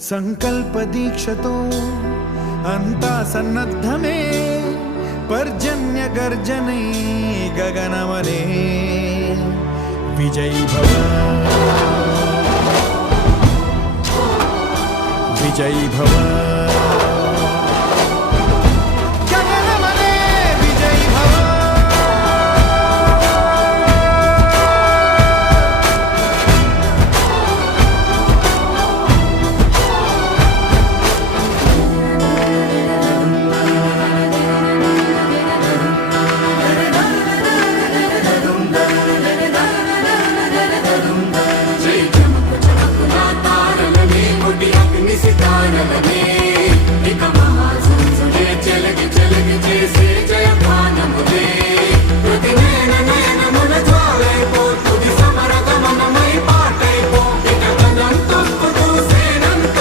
संकल्प दीक्षतो अंता सन्नद्धमे पर्जन्य गर्जने गगनमने विजयी भव विजयी भव